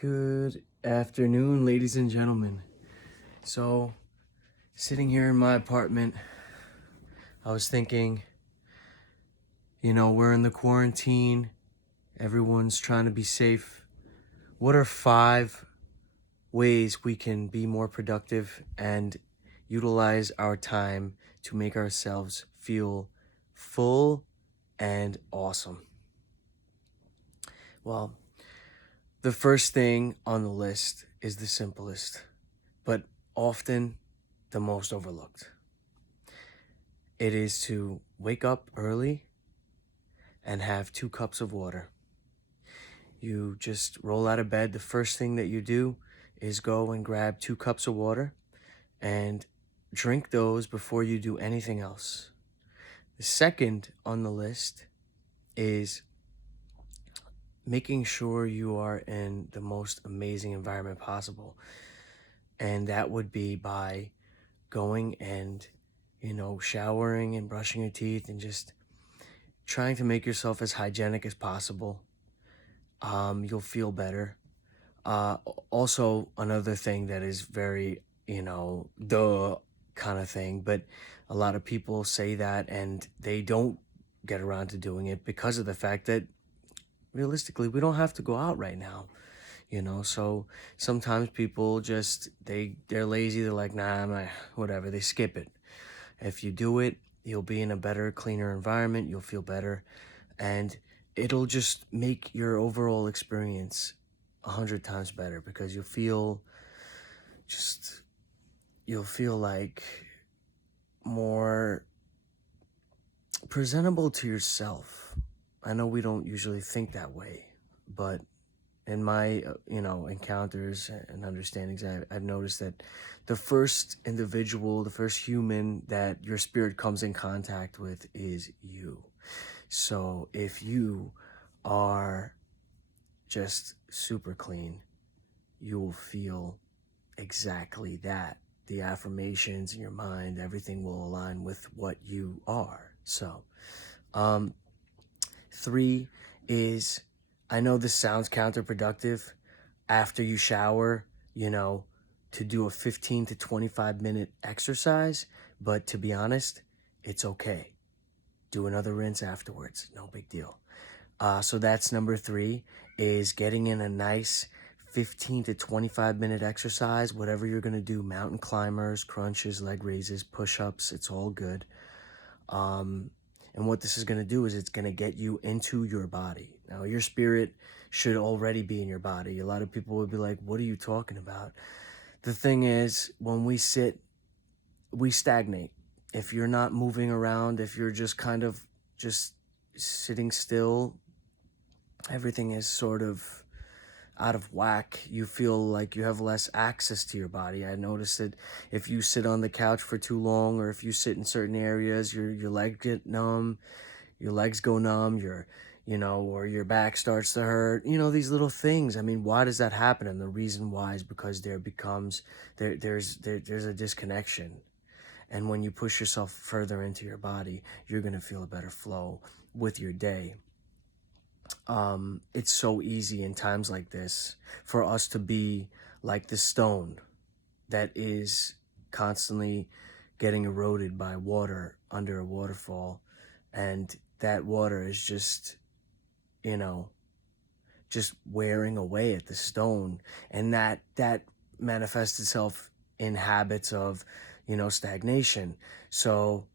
Good afternoon, ladies and gentlemen. So, sitting here in my apartment, I was thinking, we're in the quarantine, everyone's trying to be safe. What are 5 ways we can be more productive and utilize our time to make ourselves feel full and awesome? Well, the first thing on the list is the simplest, but often the most overlooked. It is to wake up early and have 2 cups of water. You just roll out of bed. The first thing that you do is go and grab 2 cups of water and drink those before you do anything else. The second on the list is making sure you are in the most amazing environment possible. And that would be by going and, showering and brushing your teeth and just trying to make yourself as hygienic as possible. You'll feel better. Also, another thing that is very, duh kind of thing, but a lot of people say that and they don't get around to doing it because of the fact that realistically, we don't have to go out right now. So sometimes people just they're lazy. They're like, nah, whatever. They skip it. If you do it, you'll be in a better, cleaner environment. You'll feel better, and it'll just make your overall experience 100 times better because you'll feel like more presentable to yourself. I know we don't usually think that way, but in my encounters and understandings, I've noticed that the first individual, the first human that your spirit comes in contact with is you. So if you are just super clean, you will feel exactly that. The affirmations in your mind, everything will align with what you are. So 3 is, I know this sounds counterproductive, after you shower, to do a 15 to 25 minute exercise, but to be honest, it's okay. Do another rinse afterwards, no big deal. So that's number 3, is getting in a nice 15 to 25 minute exercise, whatever you're gonna do, mountain climbers, crunches, leg raises, push-ups, it's all good. And what this is going to do is it's going to get you into your body. Now, your spirit should already be in your body. A lot of people would be like, what are you talking about? The thing is, when we sit, we stagnate. If you're not moving around, if you're just kind of just sitting still, everything is sort of out of whack. You feel like you have less access to your body. I noticed that if you sit on the couch for too long, or if you sit in certain areas, your legs get numb, your legs go numb, or your back starts to hurt. These little things. I mean, why does that happen? And the reason why is because there's a disconnection. And when you push yourself further into your body, you're gonna feel a better flow with your day. It's so easy in times like this for us to be like the stone that is constantly getting eroded by water under a waterfall, and that water is just wearing away at the stone, and that manifests itself in habits of stagnation. So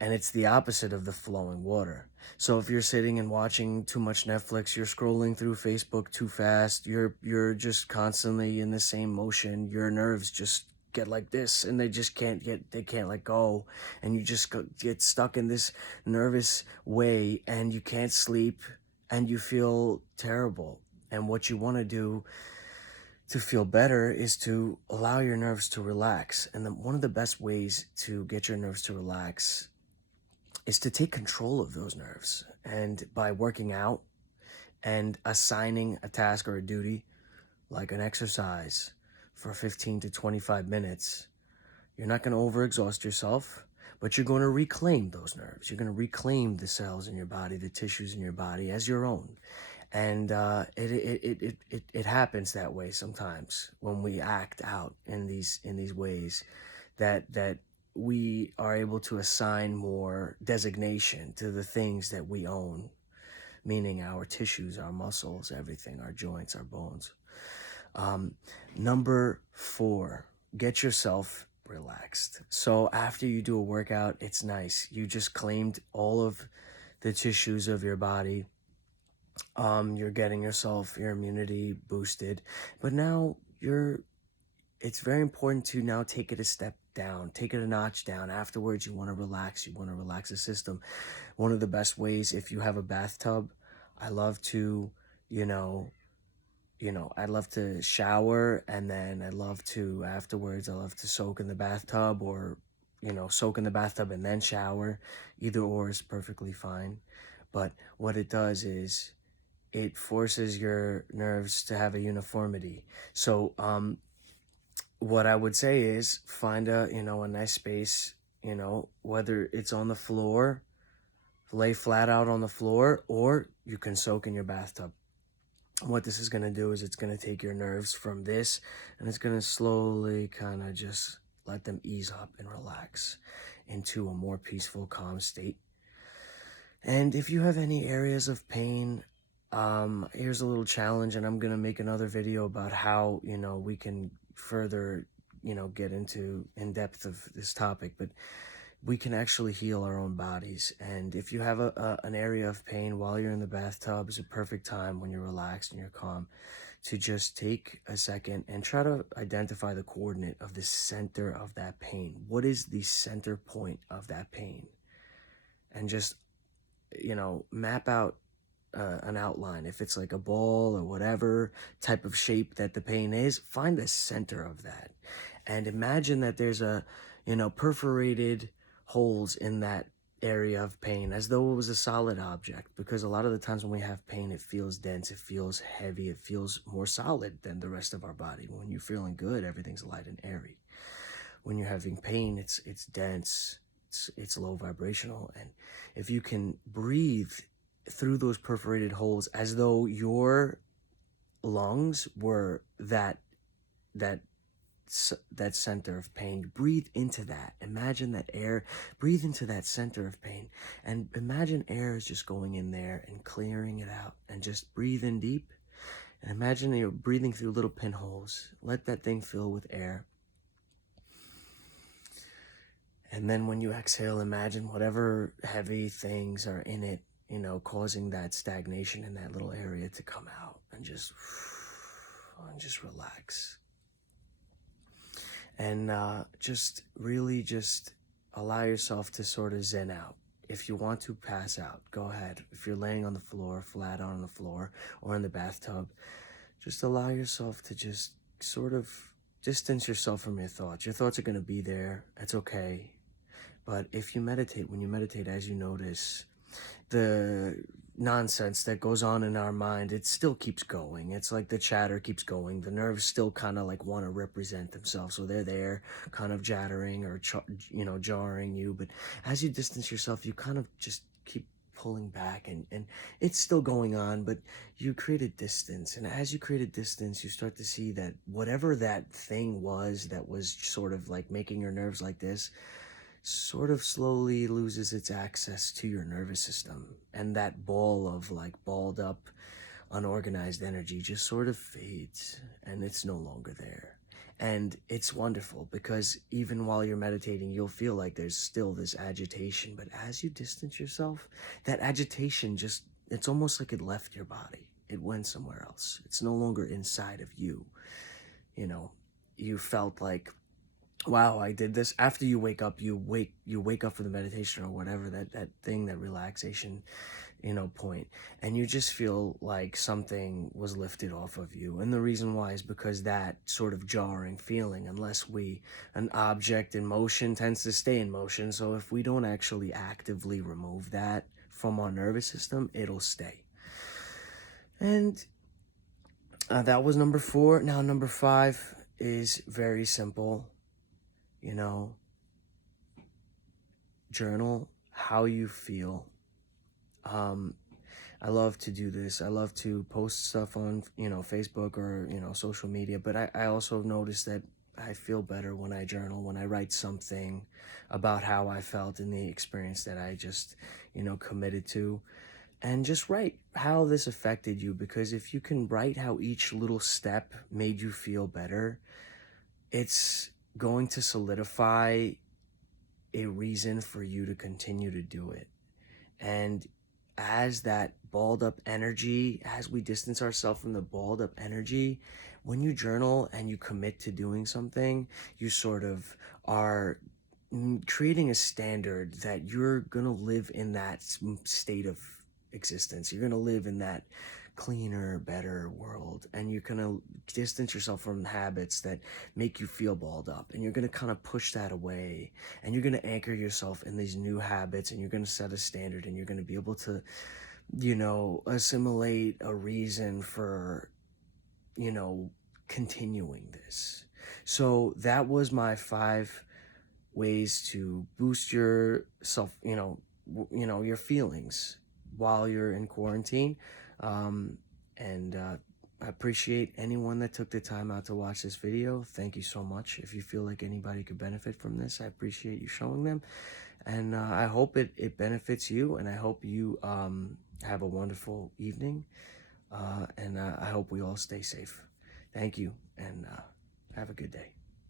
and it's the opposite of the flowing water. So if you're sitting and watching too much Netflix, you're scrolling through Facebook too fast, you're just constantly in the same motion, your nerves just get like this and they can't let go, and you just get stuck in this nervous way and you can't sleep and you feel terrible. And what you want to do to feel better is to allow your nerves to relax. And one of the best ways to get your nerves to relax is to take control of those nerves. And by working out and assigning a task or a duty, like an exercise, for 15 to 25 minutes, you're not going to overexhaust yourself, but you're going to reclaim those nerves. You're going to reclaim the cells in your body, the tissues in your body as your own. And it happens that way sometimes when we act out in these ways that we are able to assign more designation to the things that we own, meaning our tissues, our muscles, everything, our joints, our bones. Um, Number 4, get yourself relaxed. So after you do a workout, it's nice. You just claimed all of the tissues of your body. You're getting yourself, your immunity boosted, but now it's very important to now take it a step down, take it a notch down. Afterwards, you want to relax. You want to relax the system. One of the best ways, if you have a bathtub, I love to, you know, I love to shower, and then I love to, afterwards, I love to soak in the bathtub, or, soak in the bathtub and then shower. Either or is perfectly fine. But what it does is it forces your nerves to have a uniformity. So, what I would say is find a nice space, whether it's on the floor, lay flat out on the floor, or you can soak in your bathtub. What this is going to do is it's going to take your nerves from this, and it's going to slowly kind of just let them ease up and relax into a more peaceful, calm state. And if you have any areas of pain, here's a little challenge, and I'm going to make another video about how, we can further, get into in depth of this topic, but we can actually heal our own bodies. And if you have an area of pain while you're in the bathtub, is a perfect time when you're relaxed and you're calm to just take a second and try to identify the coordinate of the center of that pain. What is the center point of that pain? And just, map out an outline. If it's like a ball or whatever type of shape that the pain is, find the center of that. And imagine that there's perforated holes in that area of pain as though it was a solid object, because a lot of the times when we have pain, it feels dense, it feels heavy, it feels more solid than the rest of our body. When you're feeling good, everything's light and airy. When you're having pain, it's dense, it's low vibrational. And if you can breathe through those perforated holes as though your lungs were that center of pain, breathe into that. Imagine that air, breathe into that center of pain, and imagine air is just going in there and clearing it out, and just breathe in deep, and imagine you're breathing through little pinholes. Let that thing fill with air. And then when you exhale, imagine whatever heavy things are in it, causing that stagnation in that little area to come out, and just relax. And just really just allow yourself to sort of zen out. If you want to pass out, go ahead. If you're laying on the floor, flat on the floor, or in the bathtub, just allow yourself to just sort of distance yourself from your thoughts. Your thoughts are going to be there. It's okay. But if you meditate, when you meditate, as you notice, the nonsense that goes on in our mind, it still keeps going. It's like the chatter keeps going. The nerves still kind of like want to represent themselves. So they're there kind of jattering or, jarring you. But as you distance yourself, you kind of just keep pulling back, and it's still going on, but you create a distance. And as you create a distance, you start to see that whatever that thing was that was sort of like making your nerves like this, sort of slowly loses its access to your nervous system, and that ball of like balled up unorganized energy just sort of fades, and it's no longer there. And it's wonderful, because even while you're meditating, you'll feel like there's still this agitation, but as you distance yourself, that agitation it's almost like it left your body. It went somewhere else. It's no longer inside of you. You felt like, wow, I did this. After you wake up, you wake up for the meditation or whatever, that thing, that relaxation, point. And you just feel like something was lifted off of you. And the reason why is because that sort of jarring feeling, an object in motion tends to stay in motion. So if we don't actually actively remove that from our nervous system, it'll stay. And that was number 4. Now, number 5 is very simple. Journal how you feel. I love to do this. I love to post stuff on, Facebook or, social media. But I also noticed that I feel better when I journal, when I write something about how I felt in the experience that I just, committed to. And just write how this affected you, because if you can write how each little step made you feel better, it's going to solidify a reason for you to continue to do it. And as that balled up energy, as we distance ourselves from the balled up energy, when you journal and you commit to doing something, you sort of are creating a standard that you're going to live in that state of existence. You're going to live in that cleaner, better world, and you're going to distance yourself from habits that make you feel balled up, and you're going to kind of push that away, and you're going to anchor yourself in these new habits, and you're going to set a standard, and you're going to be able to, assimilate a reason for, continuing this. So that was my 5 ways to boost your self, your feelings while you're in quarantine. And I appreciate anyone that took the time out to watch this video. Thank you so much. If you feel like anybody could benefit from this, I appreciate you showing them. And I hope it benefits you, and I hope you have a wonderful evening. And I hope we all stay safe. Thank you, and have a good day.